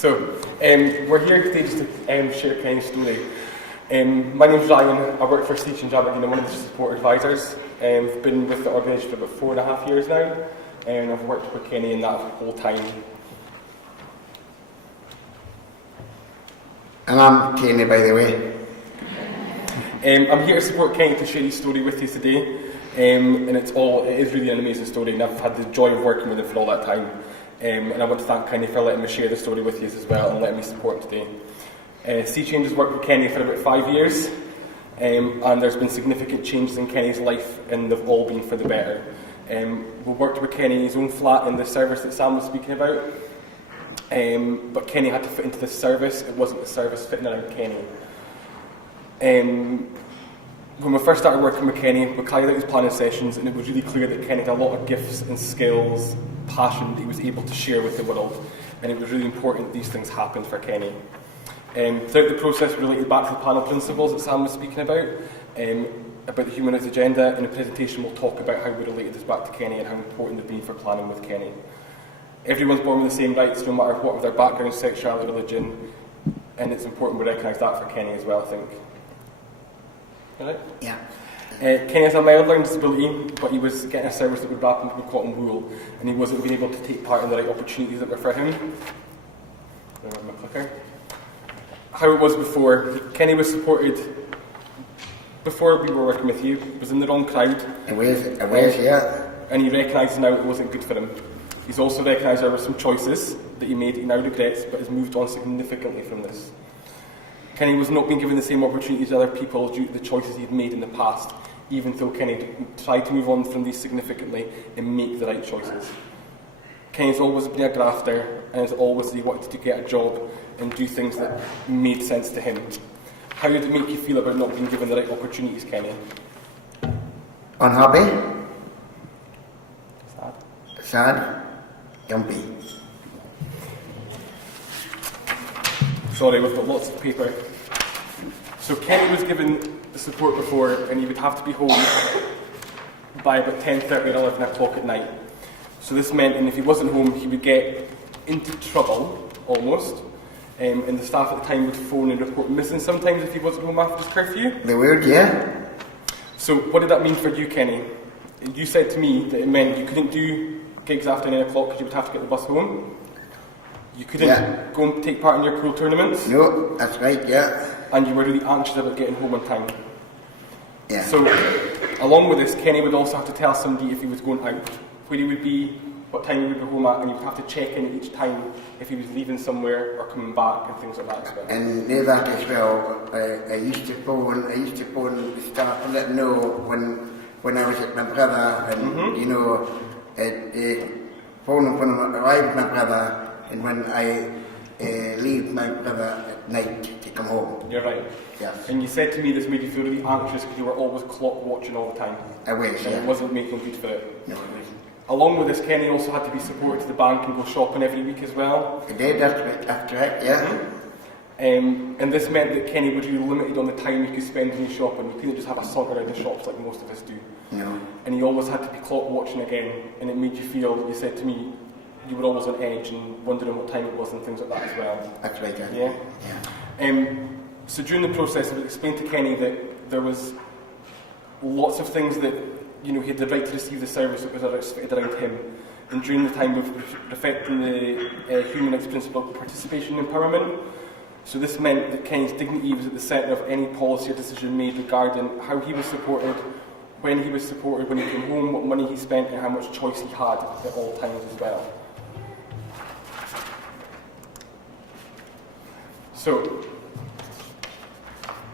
So, we're here today just to share Kenny's story. My name's Ryan, I work for Aberdeen. I'm one of the support advisors. I've been with the organisation for about 4.5 years now, and I've worked with Kenny in that whole time. And I'm Kenny, by the way. I'm here to support Kenny to share his story with you today, and it is really an amazing story, and I've had the joy of working with him for all that time. And I want to thank Kenny for letting me share the story with you as well and letting me support him today. Sea Change has worked with Kenny for about 5 years, and there's been significant changes in Kenny's life, and they've all been for the better. We worked with Kenny in his own flat in the service that Sam was speaking about, but Kenny had to fit into this service. It wasn't the service fitting around Kenny. When we first started working with Kenny, we carried out his planning sessions, and it was really clear that Kenny had a lot of gifts and skills, passion that he was able to share with the world, and it was really important that these things happened for Kenny. Throughout the process, we related back to the panel principles that Sam was speaking about the human rights agenda. In the presentation, we'll talk about how we related this back to Kenny and how important they've been for planning with Kenny. Everyone's born with the same rights, no matter what their background, sexuality, religion, and it's important we recognise that for Kenny as well, I think. Right? Yeah. Kenny has a mild learning disability, but he was getting a service that would wrap him with cotton wool, and he wasn't being able to take part in the right opportunities that were for him. My clicker. How it was before. Kenny was supported before we were working with you, was in the wrong crowd. It was, yeah. And he recognises now it wasn't good for him. He's also recognised there were some choices that he made he now regrets, but has moved on significantly from this. Kenny was not being given the same opportunities as other people due to the choices he'd made in the past, even though Kenny tried to move on from these significantly and make the right choices. Kenny's always been a grafter, and has always he wanted to get a job and do things that made sense to him. How did it make you feel about not being given the right opportunities, Kenny? Unhappy. Sad. Sad. Jumpy. Sorry, we've got lots of paper. So Kenny was given the support before, and he would have to be home by about 10:30 or 11 o'clock at night. So this meant, and if he wasn't home, he would get into trouble, almost. And the staff at the time would phone and report missing sometimes if he wasn't home after his curfew. They would, yeah. So what did that mean for you, Kenny? You said to me that it meant you couldn't do gigs after 9 o'clock because you would have to get the bus home. You couldn't go and take part in your pool tournaments. No, that's right, yeah. And you were really anxious about getting home on time. Yeah. So, along with this, Kenny would also have to tell somebody if he was going out, where he would be, what time he would be home at, and he would have to check in each time if he was leaving somewhere or coming back and things like that as well. And near that as well, I used to phone the staff and let them know when I was at my brother, and you know, phone when I arrived with my brother, and when I leave my brother at night to come home. You're right. Yes. And you said to me this made you feel really anxious because you were always clock watching all the time. I was, and it wasn't making good for it. No, it wasn't. Along with this, Kenny also had to be supported to the bank and go shopping every week as well. I did, that's right, yeah. And this meant that Kenny was really limited on the time he could spend in his shopping. You couldn't just have a saunter around the shops like most of us do. No. And he always had to be clock watching again, and it made you feel, you said to me, you were always on edge and wondering what time it was and things like that as well. That's right, yeah. Yeah. So during the process, I would explain to Kenny that there was lots of things that, you know, he had the right to receive the service that was fitted around him. And during the time of reflecting the human rights principle of participation and empowerment. So this meant that Kenny's dignity was at the centre of any policy or decision made regarding how he was supported, when he was supported, when he came home, what money he spent, and how much choice he had at all times as well. So,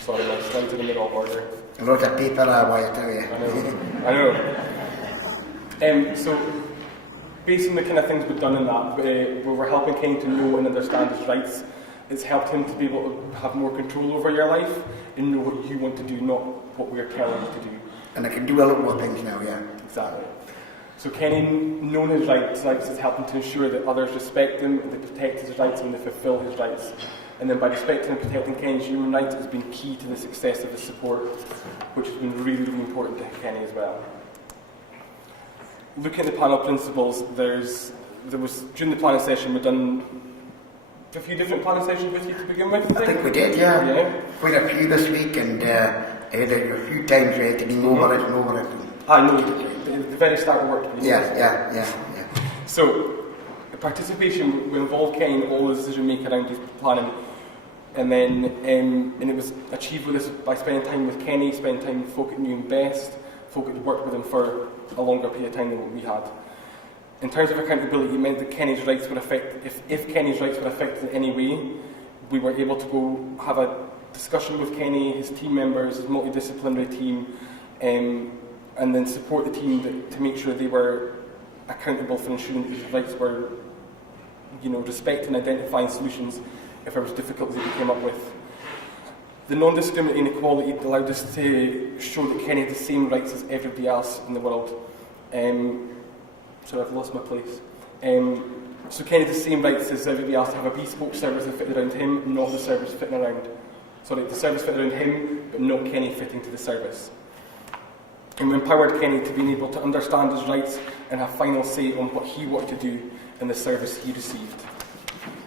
sorry, my slides in the middle order. A lot of paper, I tell you. I know. So, based on the kind of things we've done in that, we were helping Kenny to know and understand his rights. It's helped him to be able to have more control over your life and know what you want to do, not what we're telling you to do. And I can do a lot more things now, yeah. Exactly. So Kenny, knowing his rights is helping to ensure that others respect him, and they protect his rights, and they fulfil his rights. And then by respecting and protecting Kenny's human rights has been key to the success of his support, which has been really, really important to Kenny as well. Looking at the panel principles, there was during the planning session we've done a few different planning sessions with you to begin with? I think we did, yeah. Yeah. Quite a few this week, and I had a few times where I had to be over it and over it. I know, the very start of work. Yeah. So, the participation will involve Kenny in all the decision making around his planning, and then and it was achieved with this by spending time with Kenny, spending time with folk that knew him best, folk that had worked with him for a longer period of time than what we had. In terms of accountability, it meant that Kenny's rights were affected. If Kenny's rights were affected in any way, we were able to go have a discussion with Kenny, his team members, his multidisciplinary team, and then support the team to make sure they were accountable for ensuring that his rights were, respecting and identifying solutions if there was difficulties that we came up with. The non-discriminating equality allowed us to show that Kenny had the same rights as everybody else in the world. Sorry, I've lost my place. So Kenny had the same rights as everybody else to have a bespoke service that fitted around him, not the service fitting around. Sorry, the service fitted around him, but not Kenny fitting to the service. And we empowered Kenny to be able to understand his rights and have final say on what he wanted to do in the service he received.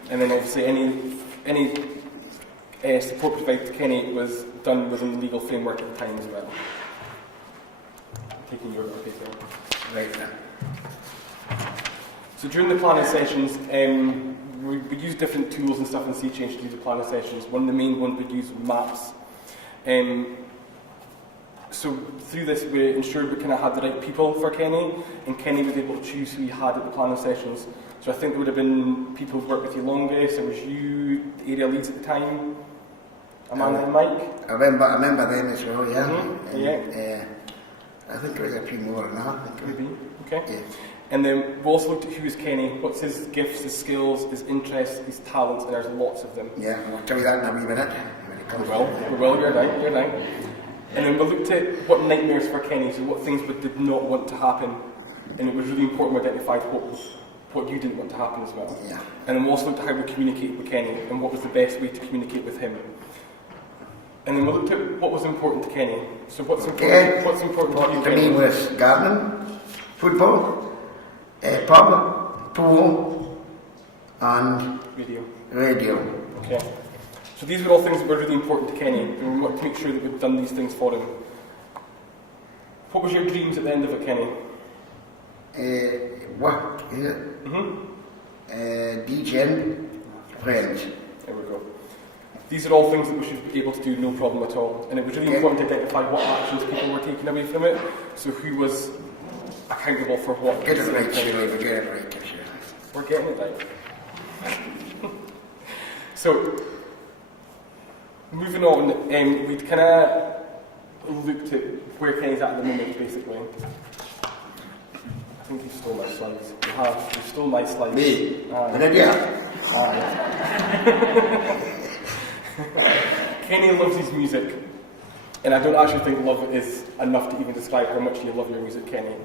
And then obviously any support provided to Kenny was done within the legal framework at the time as well. Taking your paper. Right then. So during the planning sessions, we use different tools and stuff in Sea Change to do the planning sessions. One of the main ones we use maps. So through this we ensured we kind of had the right people for Kenny, and Kenny was able to choose who he had at the planning sessions. So I think there would have been people who've worked with you longest. There was you, the area leads at the time, Amanda and Mike. I remember them as well, yeah. Mm-hmm. Yeah. I think there was a few more than that. Maybe. Okay. Yeah. And then we also looked at who is Kenny, what's his gifts, his skills, his interests, his talents, and there's lots of them. Yeah, I'll tell you that in a wee minute. We will, you're right. And then we looked at what nightmares for Kenny, so what things we did not want to happen. And it was really important we identified what you didn't want to happen as well. Yeah. And then we also looked at how we communicated with Kenny and what was the best way to communicate with him. And then we looked at what was important to Kenny. So what's important to you, To Kenny? me was gardening, football, pub, pool, and radio. Okay. So these were all things that were really important to Kenny, and we wanted to make sure that we'd done these things for him. What was your dreams at the end of it, Kenny? Work, is it? DJing, friends. There we go. These are all things that we should be able to do no problem at all. And it was really important to identify what actions people were taking away from it, so who was accountable for what. Get it right, Shirley, we get it right, sure. We're getting it right. So, moving on, we'd kind of looked at where Kenny's at the moment, basically. I think you stole my slides. You stole my slides. Me? An idea? Kenny loves his music, and I don't actually think love is enough to even describe how much you love your music, Kenny.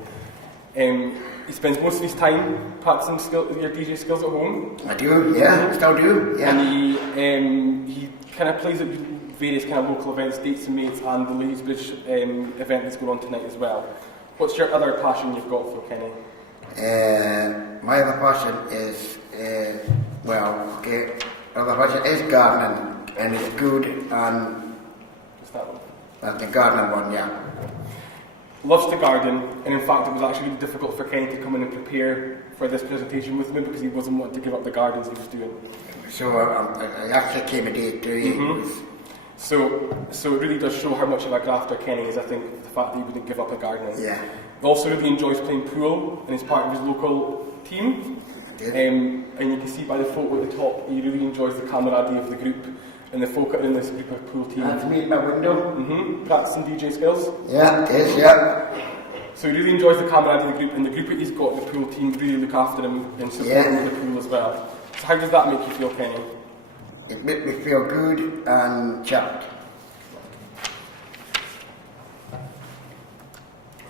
He spends most of his time practicing your DJ skills at home. I do, yeah, still do, yeah. And he kind of plays at various kind of local events, Dates and Mates, and the Ladies Bridge event that's going on tonight as well. What's your other passion you've got for Kenny? My other passion is, other passion is gardening, and it's good, and What's that one? that's the gardening one, yeah. Loves to garden, and in fact it was actually really difficult for Kenny to come in and prepare for this presentation with me because he wasn't wanting to give up the gardens he was doing. So I actually came a day to you. So it really does show how much of a grafter Kenny is, I think, the fact that he wouldn't give up the gardening. Yeah. He also really enjoys playing pool, and he's part of his local team. And you can see by the photo at the top, he really enjoys the camaraderie of the group and the folk that are in this group of pool team. That's me at my window. Practicing DJ skills. Yeah, it is, yeah. So he really enjoys the camaraderie of the group, and the group that he's got in the pool team really look after him and support him in the pool as well. So how does that make you feel, Kenny? It made me feel good and chuffed.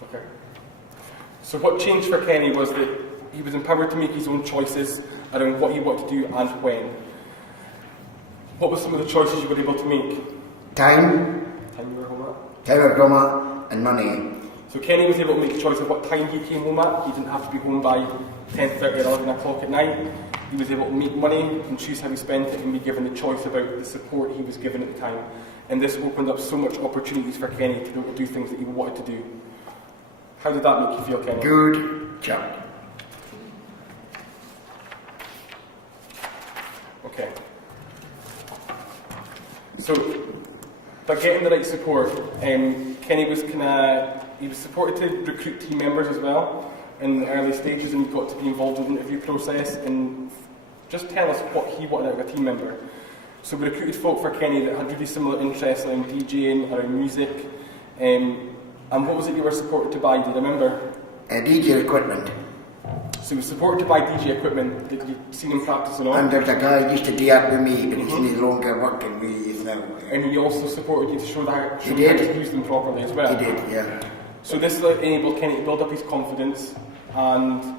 Okay. So what changed for Kenny was that he was empowered to make his own choices around what he wanted to do and when. What were some of the choices you were able to make? Time Time you were home at? time of drama, and money. So Kenny was able to make a choice of what time he came home at. He didn't have to be home by 10:30 or 11 o'clock at night. He was able to make money and choose how he spent it and be given the choice about the support he was given at the time. And this opened up so much opportunities for Kenny to be able to do things that he wanted to do. How did that make you feel, Kenny? Good job. Okay. So, by getting the right support, Kenny was he was supported to recruit team members as well in the early stages, and he got to be involved in the interview process and just tell us what he wanted out of a team member. So we recruited folk for Kenny that had really similar interests around DJing, around music, and what was it you were supported to buy, do you remember? DJ equipment. So he was supported to buy DJ equipment that you'd seen him practicing on. And there was a guy who used to do that with me, but he's no longer working with me now. And he also supported you to show you how did. to use them properly as well. He did, yeah. So this enabled Kenny to build up his confidence and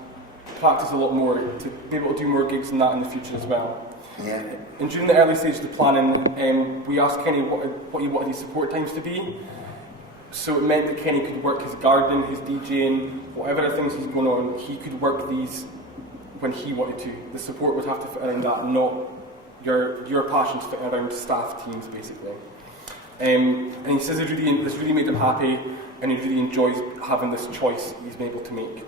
practice a lot more, to be able to do more gigs than that in the future as well. Yeah. And during the early stages of the planning, we asked Kenny what he wanted his support times to be. So it meant that Kenny could work his gardening, his DJing, whatever other things he's going on, he could work these when he wanted to. The support would have to fit around that, not your passions fit around staff teams, basically. And he says this really made him happy, and he really enjoys having this choice he's been able to make.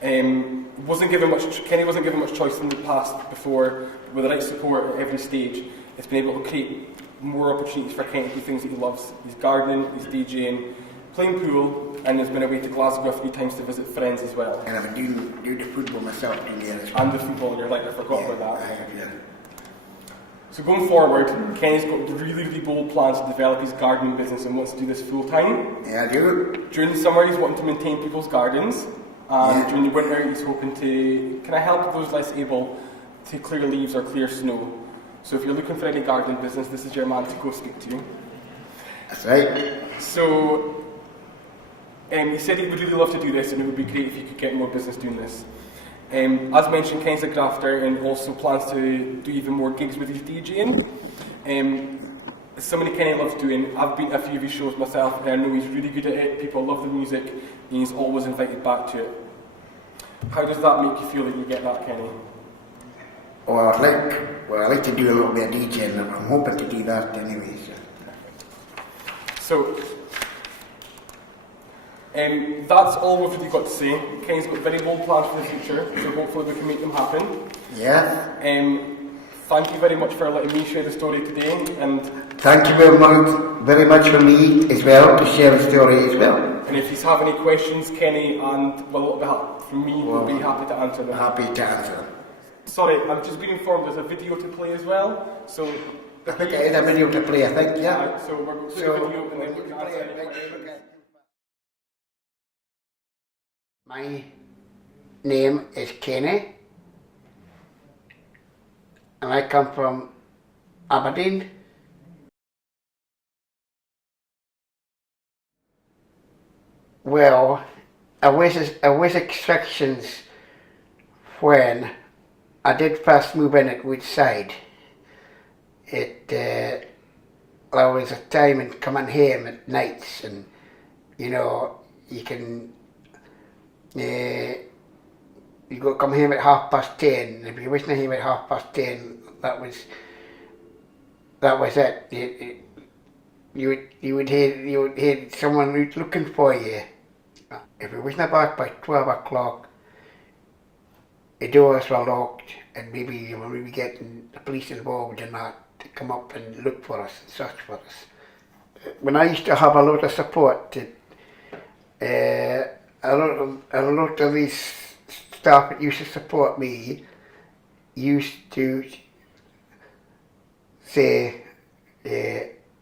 Kenny wasn't given much choice in the past before. With the right support at every stage, it's been able to create more opportunities for Kenny to do things that he loves. He's gardening, he's DJing, playing pool, and has been away to Glasgow a few times to visit friends as well. And I've been doing the football myself doing there as well. And the football, you're right, I forgot about that. I have, yeah. So going forward, Kenny's got really, really bold plans to develop his gardening business and wants to do this full time. Yeah, I do. During the summer, he's wanting to maintain people's gardens. During the winter, he's hoping to help those less able to clear leaves or clear snow. So if you're looking for any gardening business, this is your man to go speak to. That's right. So he said he would really love to do this, and it would be great if he could get more business doing this. As mentioned, Ken's a grafter and also plans to do even more gigs with his DJing. It's something Kenny loves doing. I've been to a few of his shows myself, and I know he's really good at it. People love the music, and he's always invited back to it. How does that make you feel that you get that, Kenny? Well, I like to do a little bit of DJing, and I'm hoping to do that anyway. So that's all we've really got to say. Kenny's got very bold plans for the future, so hopefully we can make them happen. Yeah. Thank you very much for letting me share the story today. And thank you very much for me as well to share the story as well. And if you have any questions, Kenny and a little bit of help from me, we'll be happy to answer them. Happy to answer. Sorry, I've just been informed there's a video to play as well. So I think it is a video to play, I think, yeah. So we're going to play the video and then we can answer any questions. My name is Kenny, and I come from Aberdeen. Well, I was restrictions when I did first move in at Woodside. There was a time in coming home at nights, and you know, you can you go come home at 10:30. If you wasn't home at 10:30, that was it. You would hear someone looking for you. If you wasn't back by 12 o'clock, the doors were locked, and maybe you were really getting the police involved in that to come up and look for us and search for us. When I used to have a lot of support, a lot of these staff that used to support me used to say,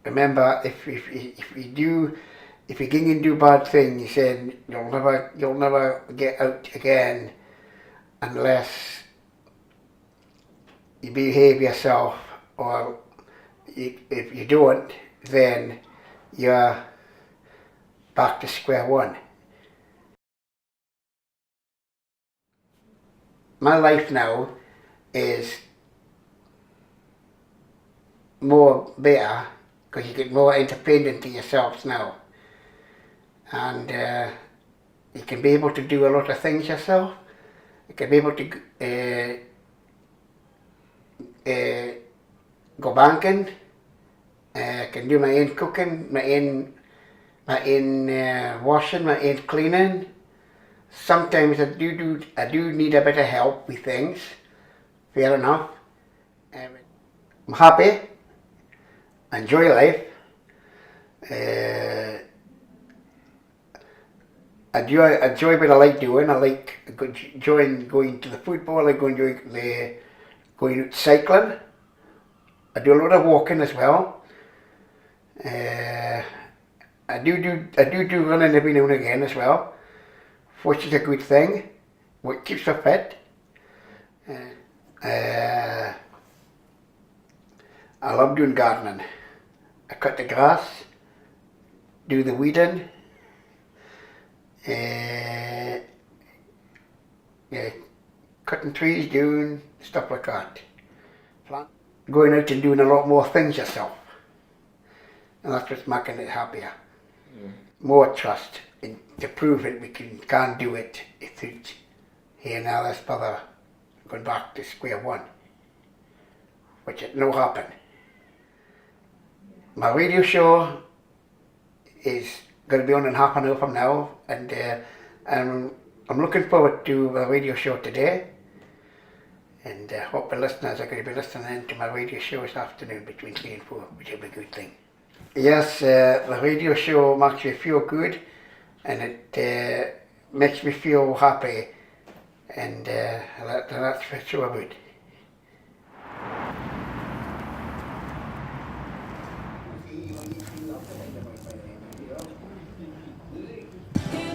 remember, if you ging and do bad things, he said, you'll never get out again unless you behave yourself, or if you don't, then you're back to square one. My life now is more better because you get more independent to yourselves now, and you can be able to do a lot of things yourself, I can be able to go banking. I can do my own cooking, my own washing, my own cleaning. Sometimes I do need a bit of help with things. Fair enough. I'm happy. I enjoy life. I enjoy what I like doing. I like enjoying going to the football. I going out cycling. I do a lot of walking as well. I do running every now and again as well, which is a good thing. What keeps me fit. I love doing gardening. I cut the grass, do the weeding, cutting trees, doing stuff like that. Going out and doing a lot more things yourself. And that's what's making it happier. Yeah. More trust in, to prove that we can do it. It's here now, this brother going back to square one, which it no happen. My radio show is going to be on in half an hour from now, and I'm looking forward to the radio show today, and hope the listeners are going to be listening in to my radio show this afternoon between 3 and 4, which will be a good thing. Yes, the radio show makes me feel good, and it makes me feel happy, and that's for sure good.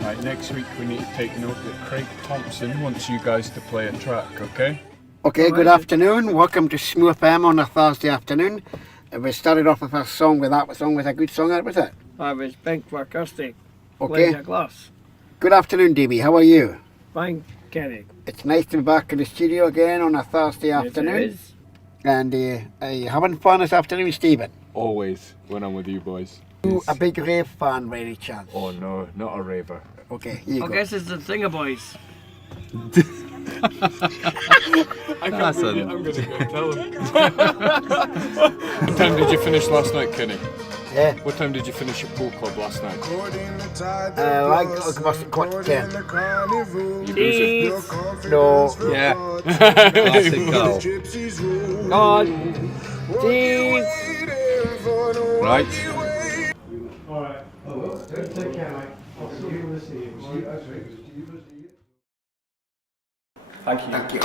Right, next week we need to take note that Craig Thompson wants you guys to play a track, okay? Okay, good afternoon. Welcome to Schmu FM on a Thursday afternoon. We started off with our song with that. What song was a good song, was it? I was Pink for Acoustic. Okay. A glass. Good afternoon, Davey. How are you? Fine, Kenny. It's nice to be back in the studio again on a Thursday afternoon. Yes, it is. And are you having fun this afternoon, Stephen? Always, when I'm with you boys. You a big rave fan by any chance? Oh no, not a raver. Okay, here you I go. guess it's the Singer Boys. I'm gonna go tell him. What time did you finish last night, Kenny? Yeah. What time did you finish your pool club last night? I must have got 10. You boozing? No. Yeah. Classic Carl. God. Cheese. Right. Alright. Take care, mate. I'll see you this evening. Thank you. Thank you.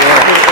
Yeah.